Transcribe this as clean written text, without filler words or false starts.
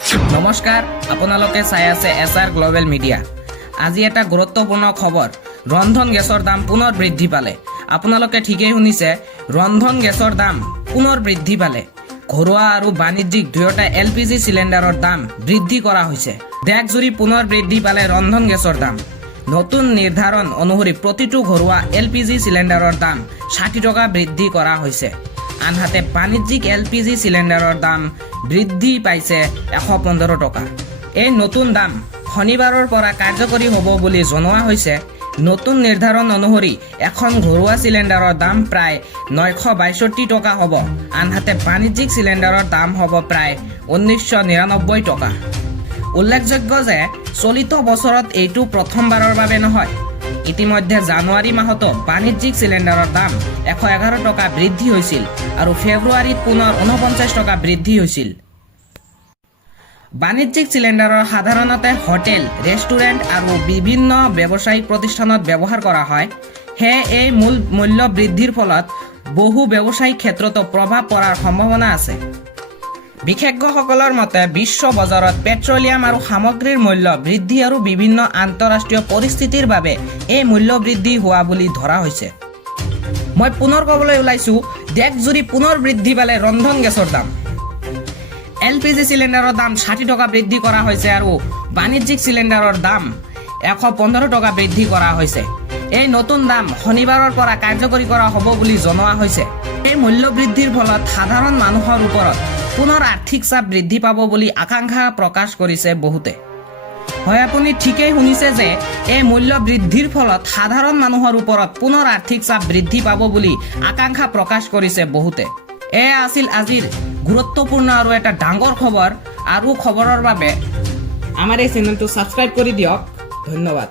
নমস্কাৰ, আপোনালোকে চাই আছে SR গ্লোবেল মিডিয়া। আজি এটা গুৰুত্বপূৰ্ণ খবৰ, ৰন্ধন গেছৰ দাম পুনৰ বৃদ্ধি পালে। আপোনালোকে ঠিকেই শুনিছে, ৰন্ধন গেছৰ দাম পুনৰ বৃদ্ধি পালে। ঘৰুৱা আৰু বাণিজ্যিক দুয়োটা LPG চিলিণ্ডাৰৰ দাম বৃদ্ধি কৰা হৈছে। দেশজুৰি পুনৰ বৃদ্ধি পালে ৰন্ধন গেছৰ দাম। নতুন নিৰ্ধাৰণ অনুসৰি প্ৰতিটো ঘৰুৱা LPG চিলিণ্ডাৰৰ দাম 60 টকা বৃদ্ধি কৰা হৈছে। আনহাতে বাণিজ্যিক LPG চিলিণ্ডাৰৰ দাম বৃদ্ধি পাইছে 115 টকা। এই নতুন দাম শনিবাৰৰ পৰা কাৰ্যকৰী হ'ব বুলি জনোৱা হৈছে। নতুন নিৰ্ধাৰণ অনুসৰি এখন ঘৰুৱা চিলিণ্ডাৰৰ দাম প্ৰায় 962 টকা হ'ব। আনহাতে বাণিজ্যিক চিলিণ্ডাৰৰ দাম হ'ব প্ৰায় 1999 টকা। উল্লেখযোগ্য যে চলিত বছৰত এইটো প্ৰথমবাৰৰ বাবে নহয়। ইতিমধ্যে জানুৱাৰী মাহতো বাণিজ্যিক চিলিণ্ডাৰৰ দাম 111 টকা বৃদ্ধি হৈছিল আৰু ফেব্ৰুৱাৰীত পুনৰ 49 টকা বৃদ্ধি হৈছিল। বাণিজ্যিক চিলিণ্ডাৰৰ সাধাৰণতে হোটেল, ৰেষ্টুৰেণ্ট আৰু বিভিন্ন ব্যৱসায়িক প্ৰতিষ্ঠানত ব্যৱহাৰ কৰা হয়। সেয়ে এই মূল্য বৃদ্ধিৰ ফলত বহু ব্যৱসায়িক ক্ষেত্ৰতো প্ৰভাৱ পৰাৰ সম্ভাৱনা আছে। বিশেষজ্ঞসকলৰ মতে বিশ্ব বজাৰত পেট্ৰলিয়াম আৰু সামগ্ৰীৰ মূল্য বৃদ্ধি আৰু বিভিন্ন আন্তঃৰাষ্ট্ৰীয় পৰিস্থিতিৰ বাবে এই মূল্য বৃদ্ধি হোৱা বুলি ধৰা হৈছে। মই পুনৰ ক'বলৈ ওলাইছোঁ, দেশজুৰি পুনৰ বৃদ্ধি পালে ৰন্ধন গেছৰ দাম। LPG চিলিণ্ডাৰৰ দাম 60 টকা বৃদ্ধি কৰা হৈছে আৰু বাণিজ্যিক চিলিণ্ডাৰৰ দাম 115 টকা বৃদ্ধি কৰা হৈছে। এই নতুন দাম শনিবাৰৰ পৰা কাৰ্যকৰী কৰা হ'ব বুলি জনোৱা হৈছে। এই মূল্য বৃদ্ধিৰ ফলত সাধাৰণ মানুহৰ ওপৰত পুনৰ আৰ্থিক চাপ বৃদ্ধি পাব বুলি আকাংক্ষা প্ৰকাশ কৰিছে বহুতে। হয়, আপুনি ঠিকেই শুনিছে যে এই মূল্য বৃদ্ধিৰ ফলত সাধাৰণ মানুহৰ ওপৰত পুনৰ আৰ্থিক চাপ বৃদ্ধি পাব বুলি আকাংক্ষা প্ৰকাশ কৰিছে বহুতে। এয়া আছিল আজিৰ গুৰুত্বপূৰ্ণ আৰু এটা ডাঙৰ খবৰ। আৰু খবৰৰ বাবে আমাৰ এই চেনেলটো ছাবস্ক্ৰাইব কৰি দিয়ক। ধন্যবাদ।